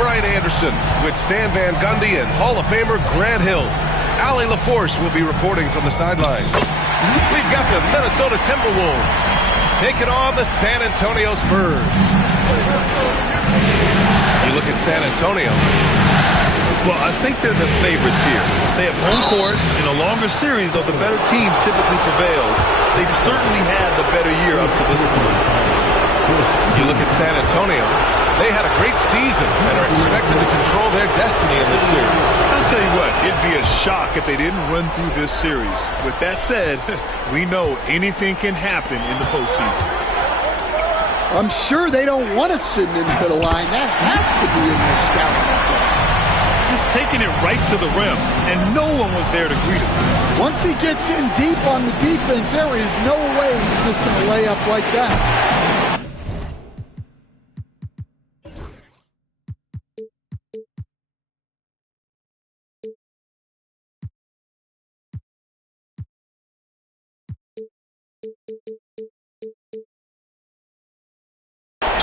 Brian Anderson with Stan Van Gundy and Hall of Famer Grant Hill. Allie LaForce will be reporting from the sidelines. We've got the Minnesota Timberwolves taking on the San Antonio Spurs. You look at San Antonio. Well, I think they're the favorites here. They have home court. In a longer series, though the better team typically prevails. They've certainly had the better year up to this point. You look at San Antonio. They had a great season and are expected to control their destiny in this series. I'll tell you what, it'd be a shock if they didn't run through this series. With that said, we know anything can happen in the postseason. I'm sure they don't want to send him to the line. That has to be in their scouting report. Just taking it right to the rim, and no one was there to greet him. Once he gets in deep on the defense, there is no way he's missing a layup like that.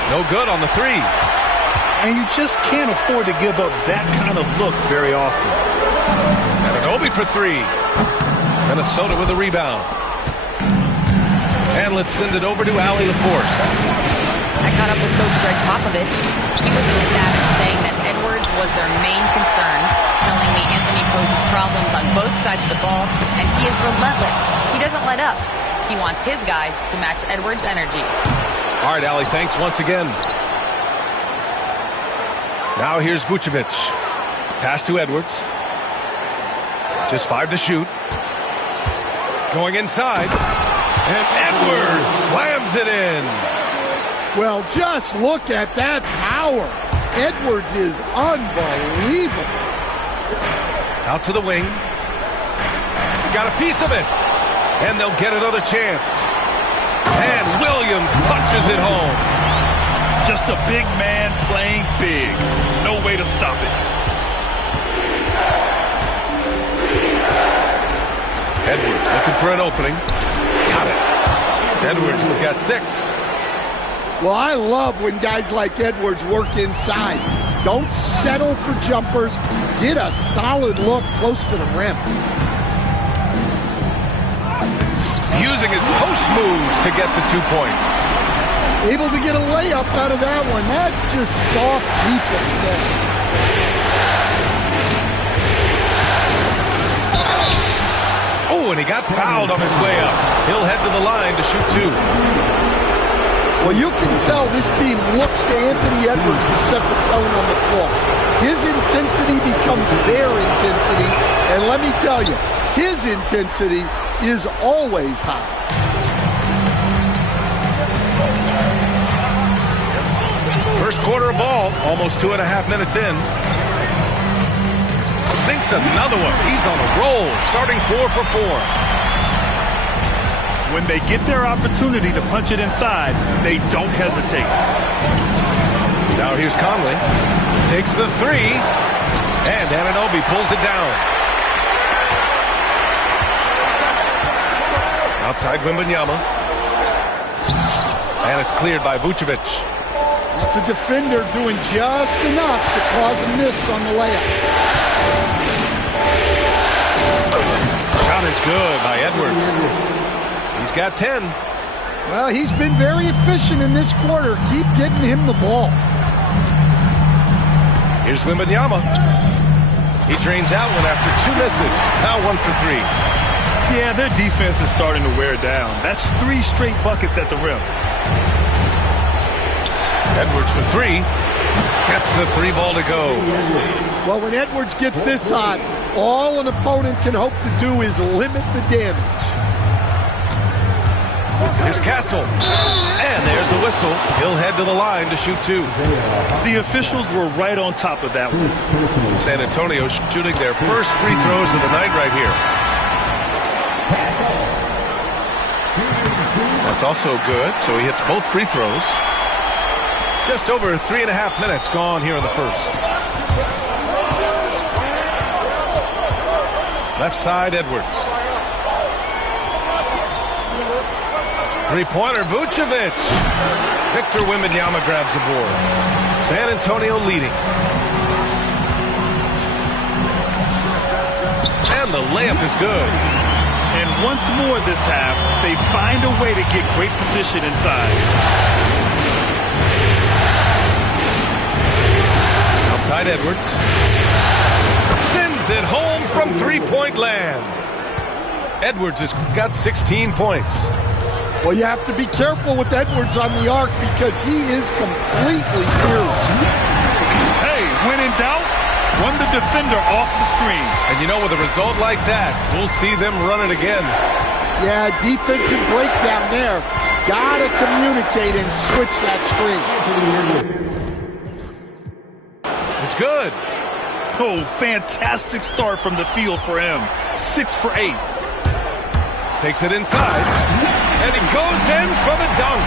No good on the three. And you just can't afford to give up that kind of look very often. Anunoby for three. Minnesota with a rebound. And let's send it over to Allie LaForce. I caught up with Coach Greg Popovich. He was emphatic, saying that Edwards was their main concern, telling me Anthony poses problems on both sides of the ball, and he is relentless. He doesn't let up. He wants his guys to match Edwards' energy. All right, Allie, thanks once again. Now here's Vucevic. Pass to Edwards. Just 5 to shoot. Going inside. And Edwards slams it in. Well, just look at that power. Edwards is unbelievable. Out to the wing. Got a piece of it. And they'll get another chance. And Williams punches it home. Just a big man playing big. No way to stop it. Edwards looking for an opening. Got it. Edwards got 6. Well, I love when guys like Edwards work inside. Don't settle for jumpers. Get a solid look close to the rim. Using his post moves to get the 2 points. Able to get a layup out of that one. That's just soft defense. Oh, and he got fouled on his way up. He'll head to the line to shoot 2. Well, you can tell this team looks to Anthony Edwards to set the tone on the floor. His intensity becomes their intensity. And let me tell you, his intensity is always high. First quarter of ball, almost 2.5 minutes in. Sinks another one. He's on a roll, starting 4 for 4. When they get their opportunity to punch it inside, they don't hesitate. Now here's Conley. Takes the 3. And Anunoby pulls it down. Outside Wembanyama. And it's cleared by Vucevic. That's a defender doing just enough to cause a miss on the layup. Shot is good by Edwards. He's got 10. Well, he's been very efficient in this quarter. Keep getting him the ball. Here's Wembanyama. He drains out one after 2 misses. Now 1 for 3. Yeah, their defense is starting to wear down. That's 3 straight buckets at the rim. Edwards for 3. Gets the 3 ball to go. Well, when Edwards gets this hot, all an opponent can hope to do is limit the damage. Here's Castle. And there's a whistle. He'll head to the line to shoot 2. The officials were right on top of that one. San Antonio shooting their first free throws of the night right here. That's also good, so he hits both free throws. Just over 3.5 minutes gone here in the first. Left side, Edwards. Three-pointer, Vucevic. Victor Wembanyama grabs the board. San Antonio leading. And the layup is good. And once more this half, they find a way to get great position inside. Outside Edwards. Sends it home from three-point land. Edwards has got 16 points. Well, you have to be careful with Edwards on the arc because he is completely huge. Hey, when in doubt, run the defender off the screen. And you know, with a result like that, we'll see them run it again. Yeah, defensive breakdown there. Gotta communicate and switch that screen. It's good. Oh, fantastic start from the field for him. 6 for 8. Takes it inside. And he goes in for the dunk.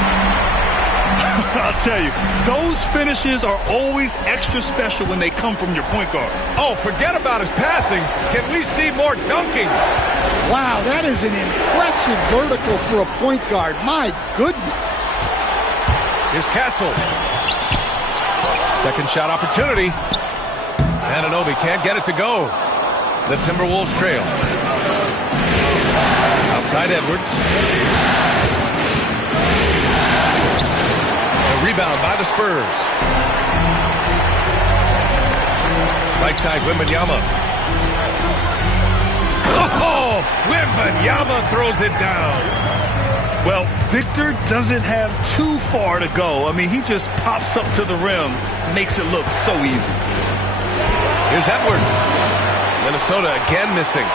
I'll tell you, those finishes are always extra special when they come from your point guard. Oh, forget about his passing. Can we see more dunking? Wow, that is an impressive vertical for a point guard. My goodness. Here's Castle. Second shot opportunity. Anunoby can't get it to go. The Timberwolves trail. Outside Edwards. A rebound by the Spurs. Right side, Wembanyama. Oh, Wembanyama throws it down. Well, Victor doesn't have too far to go. I mean, he just pops up to the rim, makes it look so easy. Here's Edwards. Minnesota again missing.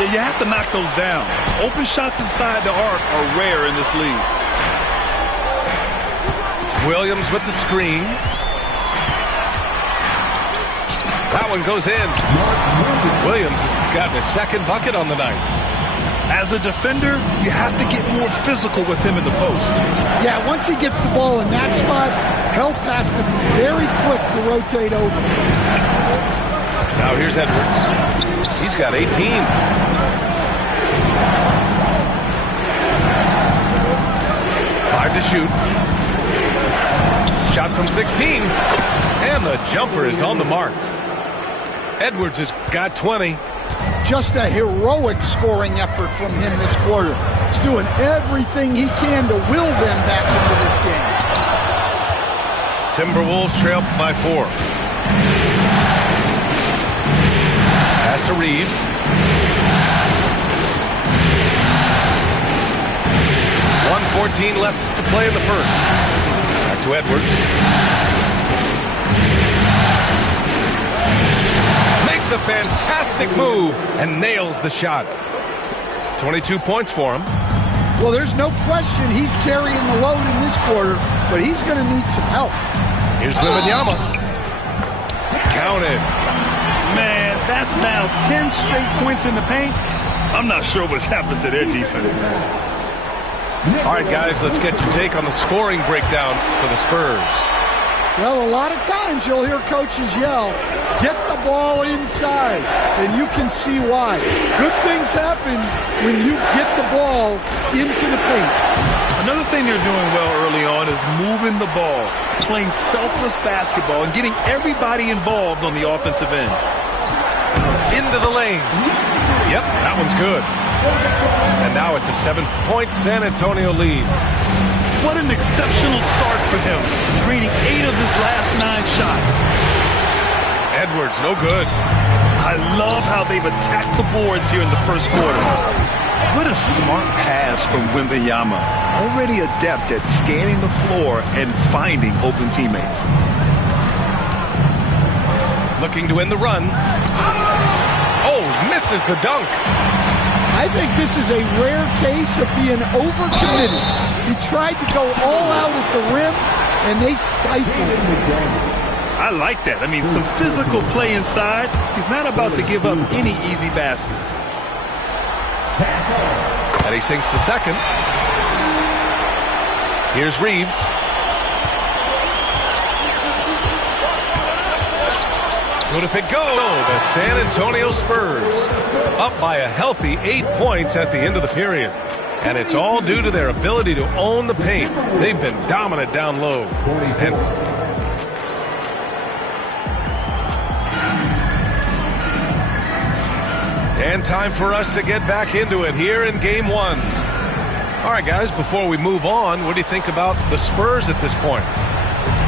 Yeah, you have to knock those down. Open shots inside the arc are rare in this league. Williams with the screen. That one goes in. Williams has gotten his second bucket on the night. As a defender, you have to get more physical with him in the post. Yeah, once he gets the ball in that spot, help has to be very quick to rotate over. Now here's Edwards. He's got 18. 5 to shoot. Shot from 16. And the jumper is on the mark. Edwards has got 20. Just a heroic scoring effort from him this quarter. He's doing everything he can to will them back into this game. Timberwolves trail by 4. Pass to Reeves. .114 left to play in the first. Back to Edwards. Makes a fantastic move and nails the shot. 22 points for him. Well, there's no question he's carrying the load in this quarter, but he's going to need some help. Here's Wembanyama. Counted. Man, that's now 10 straight points in the paint. I'm not sure what's happened to their defense. All right, guys, let's get your take on the scoring breakdown for the Spurs. Well, a lot of times you'll hear coaches yell, get the ball inside, and you can see why. Good things happen when you get the ball into the paint. Another thing they're doing well early on is moving the ball, playing selfless basketball, and getting everybody involved on the offensive end. Into the lane. Yep, that one's good. And now it's a 7-point San Antonio lead. What an exceptional start for him, draining 8 of his last 9 shots. Edwards, no good. I love how they've attacked the boards here in the first quarter. What a smart pass from Wembanyama, already adept at scanning the floor and finding open teammates. Looking to win the run. Oh, misses the dunk. I think this is a rare case of being overcommitted. He tried to go all out at the rim, and they stifled him. I like that. I mean, some physical play inside. He's not about to give up any easy baskets. And he sinks the second. Here's Reeves. Good if it goes. The San Antonio Spurs up by a healthy 8 points at the end of the period. And it's all due to their ability to own the paint. They've been dominant down low. And time for us to get back into it here in Game 1. All right, guys, before we move on, what do you think about the Spurs at this point?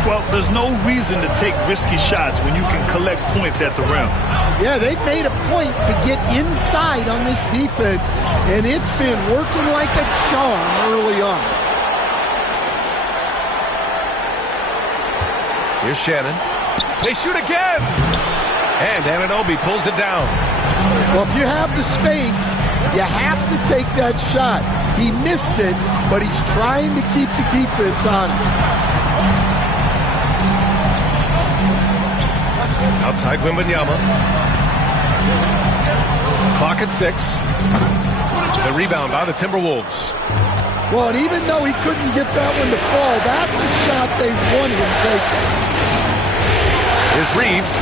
Well, there's no reason to take risky shots when you can collect points at the rim. Yeah, they've made a point to get inside on this defense, and it's been working like a charm early on. Here's Shannon. They shoot again! And Anunoby pulls it down. Well, if you have the space, you have to take that shot. He missed it, but he's trying to keep the defense honest. Outside Wembanyama. Clock at 6. The rebound by the Timberwolves. Well, and even though he couldn't get that one to fall, that's a shot they want him taking. Here's Reeves.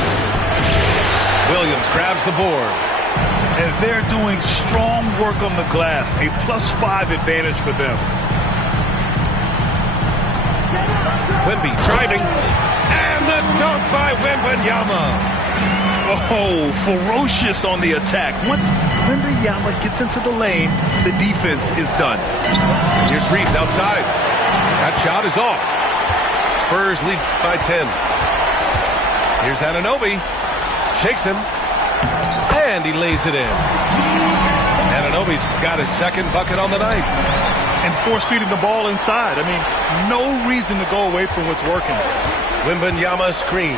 Williams grabs the board. And they're doing strong work on the glass. A +5 advantage for them. Wemby driving. And the dunk by Wembanyama. Oh, ferocious on the attack. Once Wembanyama gets into the lane, the defense is done. Here's Reeves outside. That shot is off. Spurs lead by 10. Here's Anunoby. Shakes him. And he lays it in. Anunoby's got his second bucket on the night. And force-feeding the ball inside. I mean, no reason to go away from what's working. Wembanyama screen.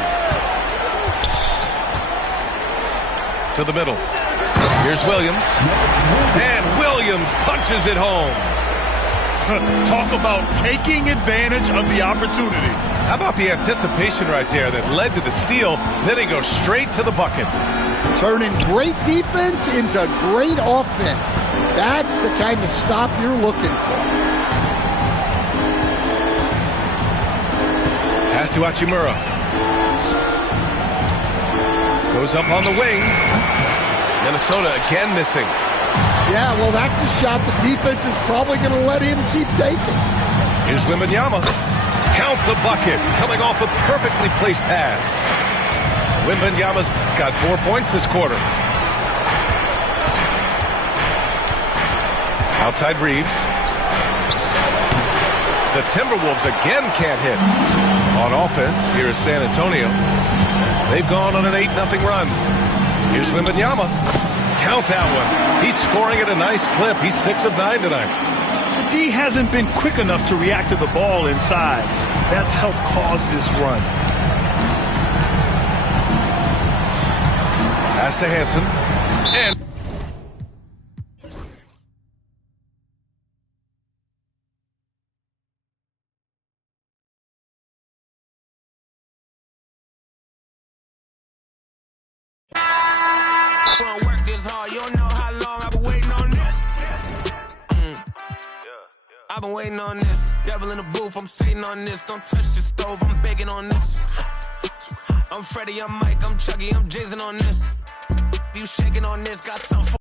To the middle. Here's Williams. And Williams punches it home. Talk about taking advantage of the opportunity. How about the anticipation right there that led to the steal? Then he goes straight to the bucket. Turning great defense into great offense. That's the kind of stop you're looking for. Pass to Hachimura. Goes up on the wing. Minnesota again missing. Yeah, well, that's a shot the defense is probably going to let him keep taking. Here's Wembanyama. Count the bucket. Coming off a perfectly placed pass. Wembanyama's got 4 points this quarter. Outside Reeves. The Timberwolves again can't hit. On offense, here is San Antonio. They've gone on an 8-0 run. Here's Wembanyama. Count that one. He's scoring at a nice clip. He's 6 of 9 tonight. The D hasn't been quick enough to react to the ball inside. That's helped cause this run. Pass to Hansen. And I've been waiting on this. Devil in the booth, I'm sitting on this. Don't touch the stove, I'm begging on this. I'm Freddie, I'm Mike, I'm Chucky, I'm Jason on this. You shaking on this, got something for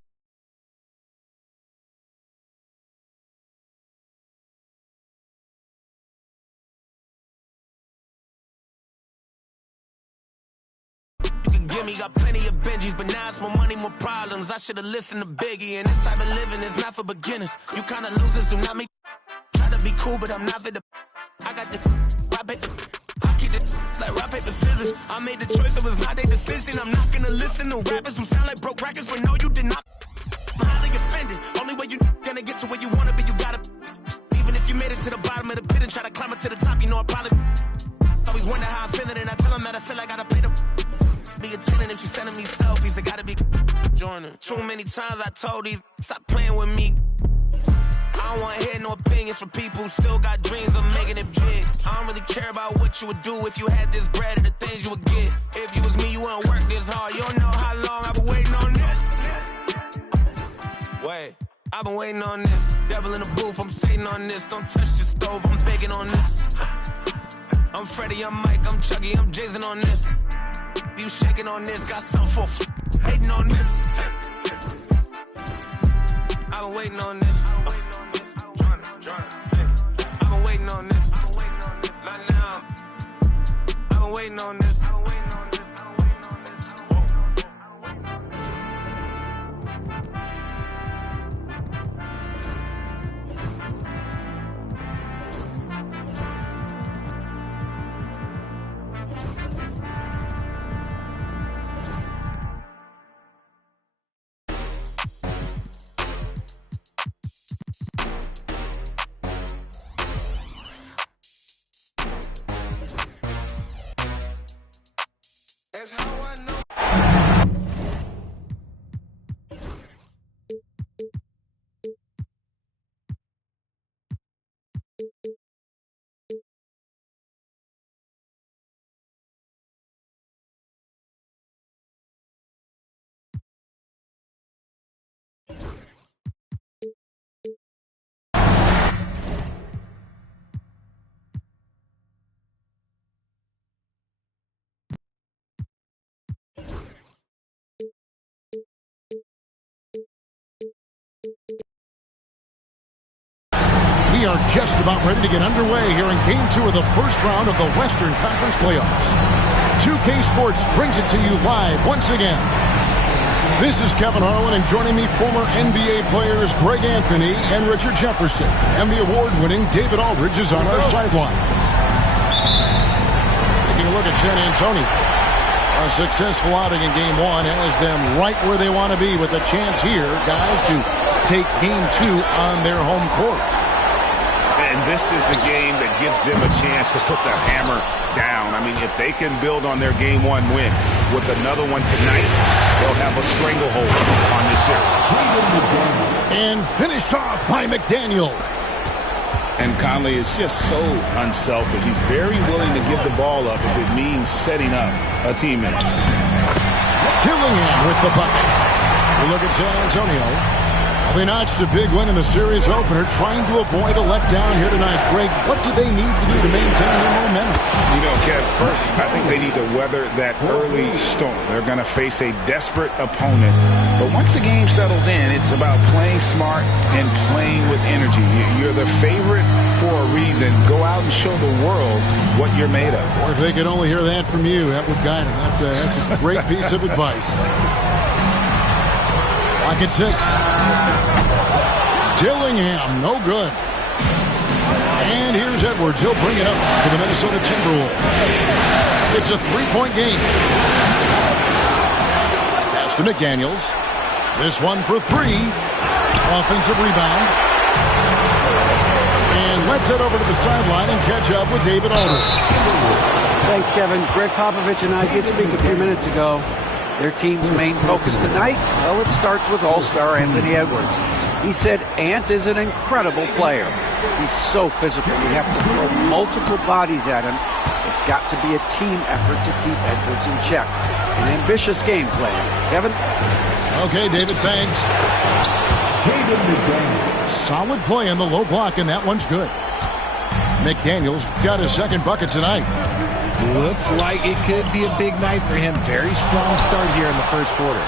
give me, got plenty of Benjis, but now it's more money, more problems. I should've listened to Biggie, and this type of living is not for beginners. You kinda losers do not make try to be cool, but I'm not for the I got the rock paper, I keep it like rock paper scissors. I made the choice, it was not their decision. I'm not gonna listen to rappers who sound like broke records, but no, you did not. I'm highly offended. Only way you gonna get to where you wanna be, you gotta. Even if you made it to the bottom of the pit and try to climb it to the top, you know I probably always wonder how I'm feeling, and I tell them that I feel like I gotta pay the be attending if she's sending me selfies. I gotta be joining. Too many times I told these stop playing with me. I don't wanna hear no opinions from people who still got dreams of making it big. I don't really care about what you would do if you had this bread and the things you would get. If you was me, you wouldn't work this hard. You don't know how long I've been waiting on this. Wait, I've been waiting on this. Devil in the booth, I'm sitting on this. Don't touch the stove, I'm begging on this. I'm Freddie, I'm Mike, I'm Chucky, I'm Jason on this. You shaking on this, got something for hating on this. I've been waiting on this. I've been waiting on this. Not now. I've been waiting on this. We are just about ready to get underway here in Game 2 of the first round of the Western Conference playoffs. 2K Sports brings it to you live once again. This is Kevin Harlan, and joining me, former NBA players Greg Anthony and Richard Jefferson. And the award-winning David Aldridge is on our sideline. Taking a look at San Antonio. A successful outing in Game 1 has them right where they want to be, with a chance here, guys, to take Game 2 on their home court. And this is the game that gives them a chance to put the hammer down. I mean, if they can build on their Game 1 win with another one tonight, they'll have a stranglehold on this series. And finished off by McDaniel. And Conley is just so unselfish. He's very willing to give the ball up if it means setting up a teammate. Dillingham with the bucket. We look at San Antonio. They notched a big win in the series opener, trying to avoid a letdown here tonight. Greg, what do they need to do to maintain their momentum? You know, Kev, first, I think they need to weather that early storm. They're going to face a desperate opponent. But once the game settles in, it's about playing smart and playing with energy. You're the favorite for a reason. Go out and show the world what you're made of. Or if they could only hear that from you, that would guide them. That's a great piece of advice. Lock at 6. Dillingham, no good. And here's Edwards. He'll bring it up to the Minnesota Timberwolves. It's a 3-point game. Pass to McDaniels. This one for 3. Offensive rebound. And let's head over to the sideline and catch up with David Aldridge. Thanks, Kevin. Greg Popovich and I did speak a few minutes ago. Their team's main focus tonight, well, it starts with All-Star Anthony Edwards. He said Ant is an incredible player. He's so physical. We have to throw multiple bodies at him. It's got to be a team effort to keep Edwards in check. An ambitious game plan. Kevin? Okay, David, thanks. Solid play in the low block, and that one's good. McDaniels got his second bucket tonight. Looks like it could be a big night for him. Very strong start here in the first quarter.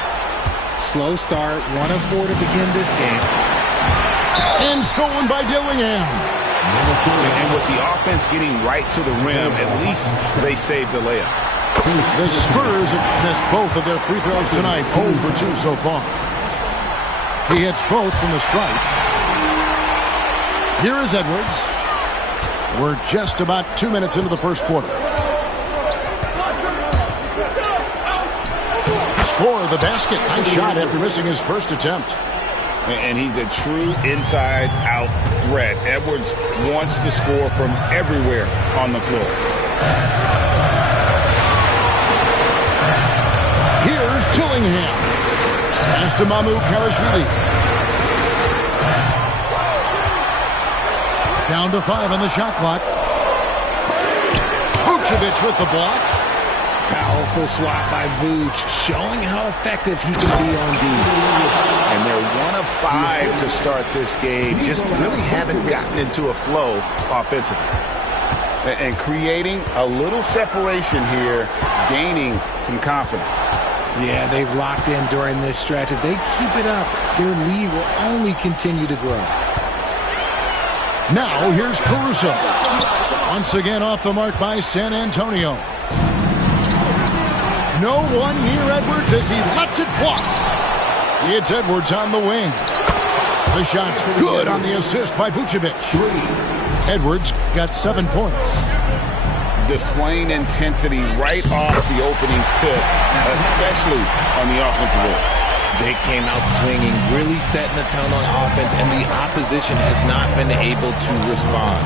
Slow start, 1 of 4 to begin this game. And stolen by Dillingham. And with the offense getting right to the rim, at least they saved the layup. The Spurs have missed both of their free throws tonight. 0 for 2 so far. He hits both from the stripe. Here is Edwards. We're just about 2 minutes into the first quarter. Score the basket. Nice shot after missing his first attempt. And he's a true inside-out threat. Edwards wants to score from everywhere on the floor. Here's Dillingham. Pass to Mamu Kalashvili. Down to 5 on the shot clock. Vucevic with the block. Powerful swat by Vuce, showing how effective he can be on D. And they're 1 of 5 to start this game. Just really haven't gotten into a flow offensively. And creating a little separation here, gaining some confidence. Yeah, they've locked in during this stretch. If they keep it up, their lead will only continue to grow. Now here's Caruso. Once again off the mark by San Antonio. No one near Edwards as he lets it fly. It's Edwards on the wing. The shot's good on the assist by Vucevic. Edwards got 7 points. Displaying intensity right off the opening tip, especially on the offensive end. They came out swinging, really setting the tone on offense, and the opposition has not been able to respond.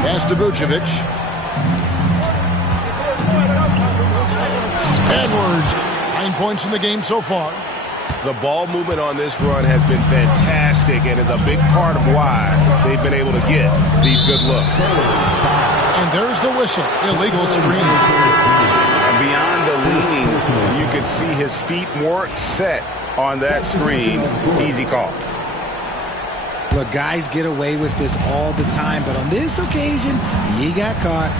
Pass to Vucevic. Edwards, 9 points in the game so far. The ball movement on this run has been fantastic and is a big part of why they've been able to get these good looks. And there's the whistle. Illegal screen. And beyond the leaning, you could see his feet more set on that screen. Easy call. Look, guys get away with this all the time, but on this occasion, he got caught.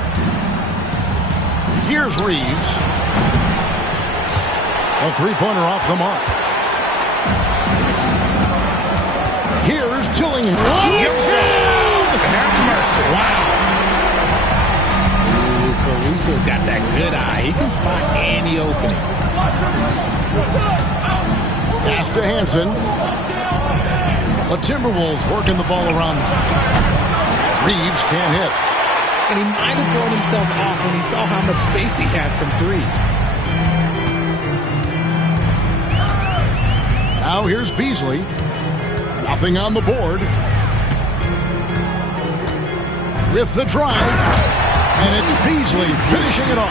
Here's Reeves. A three-pointer off the mark. Here's Dillingham. Wow. Ooh, Caruso's got that good eye. He can spot any opening. Pass to Hansen. The Timberwolves working the ball around. Reeves can't hit. And he might have thrown himself off when he saw how much space he had from three. Now here's Beasley. Nothing on the board. With the drive. And it's Beasley finishing it off.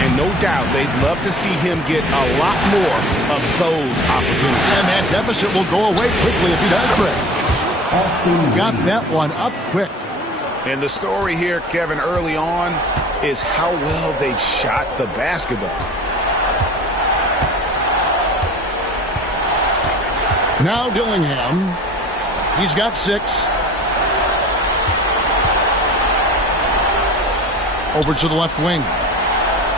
And no doubt they'd love to see him get a lot more of those opportunities. And that deficit will go away quickly if he does, Greg. Got that one up quick. And the story here, Kevin, early on is how well they've shot the basketball. Now Dillingham. He's got 6. Over to the left wing.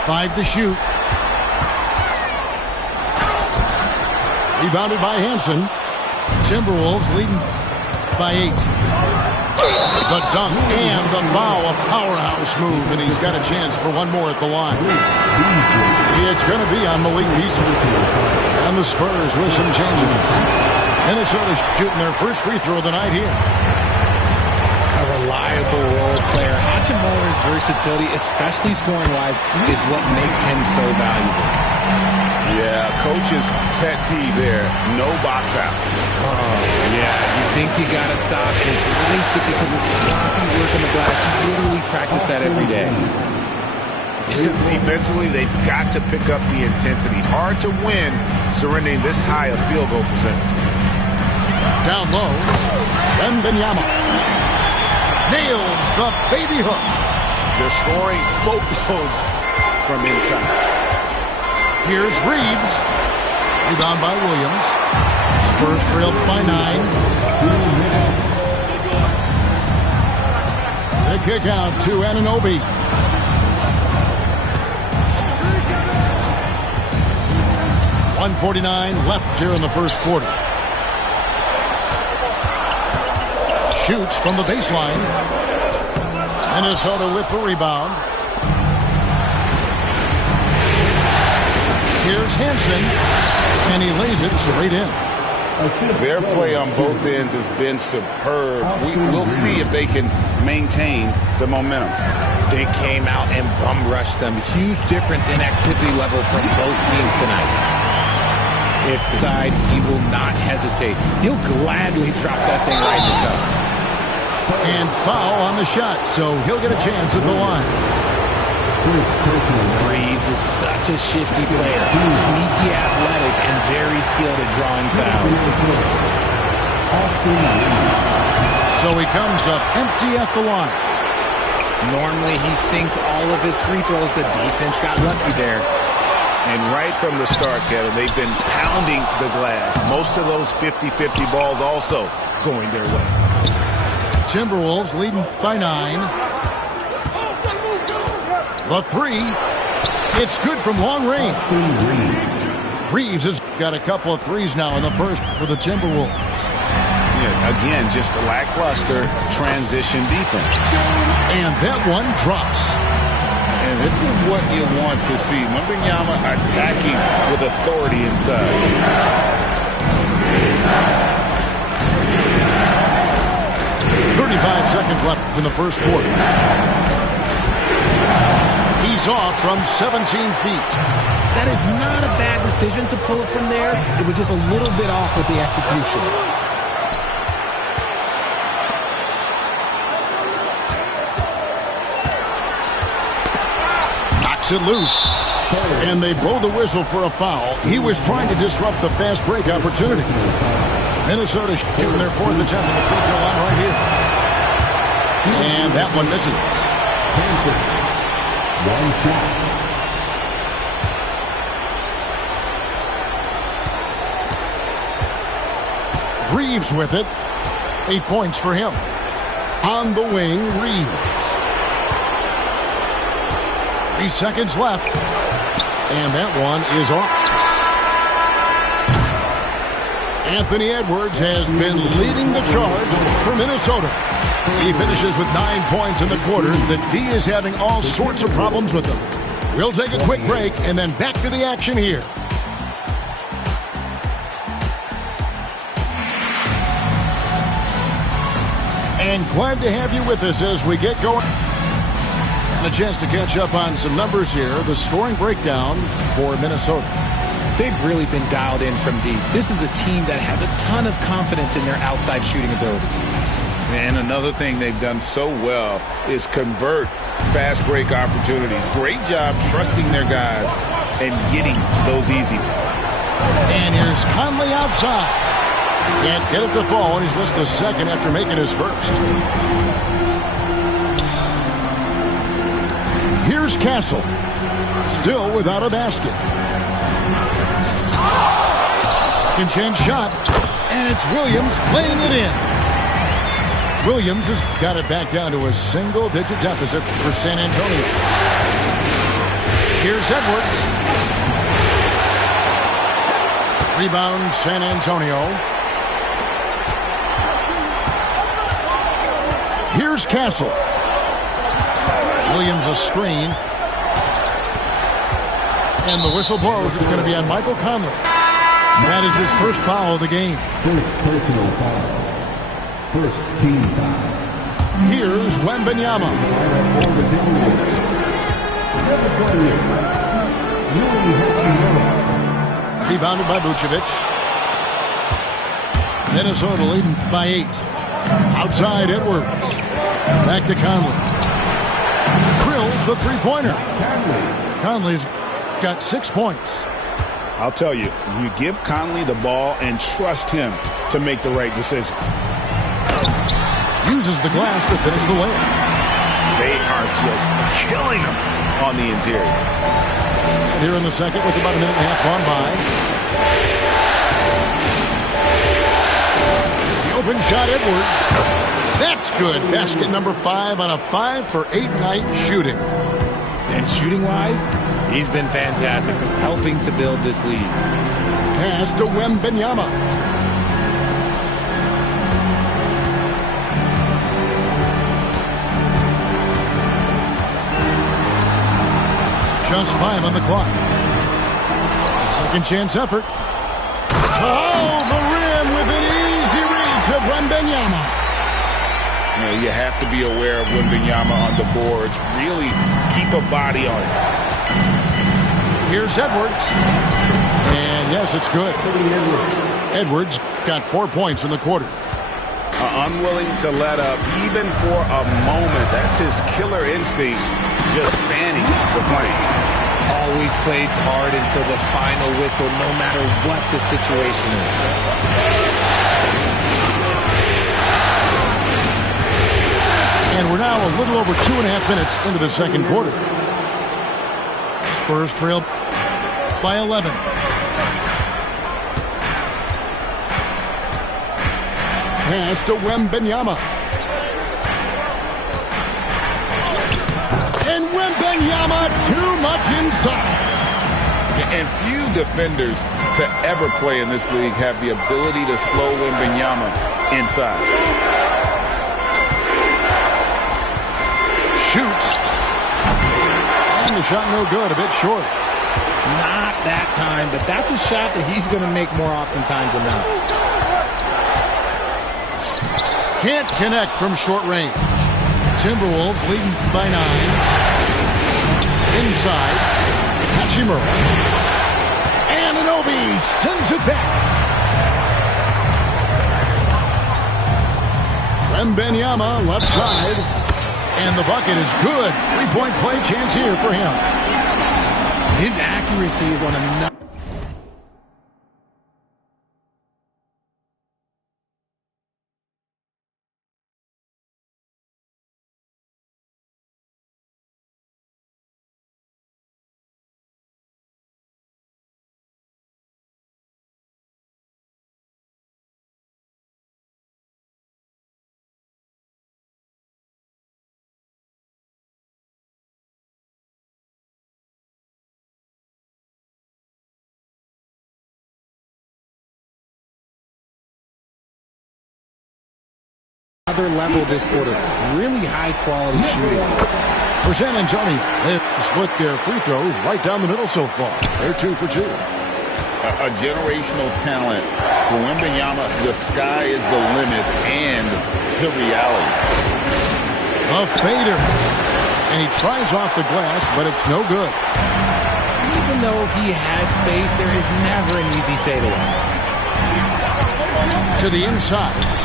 5 to shoot. Rebounded by Hansen. Timberwolves leading by 8. The dunk and the foul, a powerhouse move, and he's got a chance for one more at the line. It's going to be on Malik Beasley. And the Spurs with some changes. Minnesota shooting their first free throw of the night here. A reliable role player. Hachimura's versatility, especially scoring-wise, is what makes him so valuable. Yeah, coach's pet peeve there. No box out. Oh, yeah, you think you got to stop, and it's wasted because of sloppy work on the glass. You literally practice that every day. Defensively, they've got to pick up the intensity. Hard to win surrendering this high a field goal percentage. Down low, Wembanyama nails the baby hook. They're scoring boatloads from inside. Here's Reeves. Rebound by Williams. Spurs trailed by 9. The kick out to Anunoby. .149 left here in the first quarter. Shoots from the baseline. Minnesota with the rebound. Here's Hansen, and he lays it straight in. Their play on both ends has been superb. We'll see if they can maintain the momentum. They came out and bum rushed them. Huge difference in activity level from both teams tonight. If decide, he will not hesitate. He'll gladly drop that thing right in the cup. And foul on the shot, so he'll get a chance at the line. Reeves is such a shifty player. Sneaky athletic and very skilled at drawing fouls. So he comes up empty at the line. Normally he sinks all of his free throws. The defense got lucky there. And right from the start, Kevin, they've been pounding the glass. Most of those 50-50 balls also going their way. Timberwolves leading by 9. The 3. It's good from long range. Reeves has got a couple of threes now in the first for the Timberwolves. Yeah, again, just a lackluster transition defense. And that one drops. And this is what you want to see. Wembanyama attacking with authority inside. 35 seconds left in the first quarter. He's off from 17 feet. That is not a bad decision to pull it from there. It was just a little bit off with the execution. Knocks it loose. And they blow the whistle for a foul. He was trying to disrupt the fast break opportunity. Minnesota shooting their 4th attempt at the free throw line right here. And that one misses. One shot. Reeves with it. 8 points for him. On the wing, Reeves. 3 seconds left. And that one is off. Anthony Edwards has been leading the charge for Minnesota. He finishes with 9 points in the quarter. The D is having all sorts of problems with them. We'll take a quick break and then back to the action here. And glad to have you with us as we get going. And a chance to catch up on some numbers here. The scoring breakdown for Minnesota. They've really been dialed in from deep. This is a team that has a ton of confidence in their outside shooting ability. And another thing they've done so well is convert fast break opportunities. Great job trusting their guys and getting those easy ones. And here's Conley outside. Can't get it to fall, and he's missed the second after making his first. Here's Castle. Still without a basket. Second chance shot. And it's Williams laying it in. Williams has got it back down to a single-digit deficit for San Antonio. Here's Edwards. Rebound San Antonio. Here's Castle. Williams a screen. And the whistle blows. It's going to be on Michael Conley. That is his first foul of the game. First personal foul. First team foul. Here's Wembanyama. Rebounded by Vucevic. Minnesota leading by 8. Outside Edwards. Back to Conley. Drills the three-pointer. Conley's got 6 points. I'll tell you, you give Conley the ball and trust him to make the right decision. Uses the glass to finish the layup. They are just killing him on the interior. And here in the second with about a minute and a half gone by. The open shot, Edwards. That's good. Basket number 5 on a 5-for-8 night shooting. And shooting-wise, he's been fantastic, helping to build this lead. Pass to Wembanyama. Just 5 on the clock. Second chance effort. Oh, the rim with an easy reach of Wembanyama. You have to be aware of Wembanyama on the boards. Really keep a body on it. Here's Edwards. And yes, it's good. Edwards got 4 points in the quarter. Unwilling to let up even for a moment. That's his killer instinct, just fanning the flame. Always plays hard until the final whistle, no matter what the situation is. And we're now a little over 2.5 minutes into the second quarter. Spurs trail by 11. Pass to Wembanyama. And Wembanyama too much inside. And few defenders to ever play in this league have the ability to slow Wembanyama inside. Shoots. And the shot no good, a bit short. Not that time, but that's a shot that he's going to make more oftentimes than not. Can't connect from short range. Timberwolves leading by 9. Inside. Hachimura. And Anunoby sends it back. Wembanyama left side. And the bucket is good. 3-point play chance here for him. His accuracy is on another. another level this quarter. Really high-quality shooting. For San Antonio, they've split their free throws right down the middle so far. They're 2 for 2. A generational talent. For Wembanyama, the sky is the limit and the reality. A fader. And he tries off the glass, but it's no good. Even though he had space, there is never an easy fadeaway. To the inside.